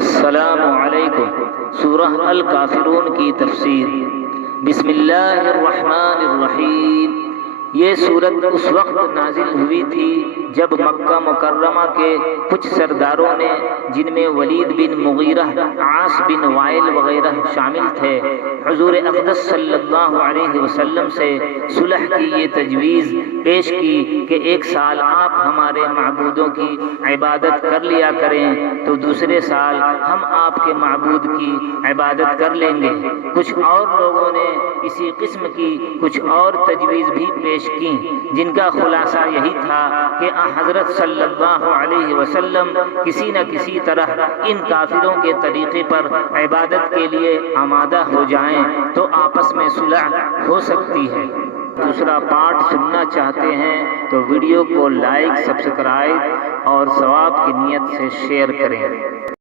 السلام علیکم۔ سورہ الکافرون کی تفسیر۔ بسم اللہ الرحمن الرحیم۔ یہ سورت اس وقت نازل ہوئی تھی جب مکہ مکرمہ کے کچھ سرداروں نے، جن میں ولید بن مغیرہ، عاص بن وائل وغیرہ شامل تھے، حضور اقدس صلی اللہ علیہ وسلم سے صلح کی یہ تجویز پیش کی کہ ایک سال آپ ہمارے معبودوں کی عبادت کر لیا کریں تو دوسرے سال ہم آپ کے معبود کی عبادت کر لیں گے۔ کچھ اور لوگوں نے اسی قسم کی کچھ اور تجویز بھی پیش کی، جن کا خلاصہ یہی تھا کہ حضرت صلی اللہ علیہ وسلم کسی نہ کسی طرح ان کافروں کے طریقے پر عبادت کے لیے آمادہ ہو جائیں تو آپس میں صلح ہو سکتی ہے۔ دوسرا پارٹ سننا چاہتے ہیں تو ویڈیو کو لائک، سبسکرائب اور ثواب کی نیت سے شیئر کریں۔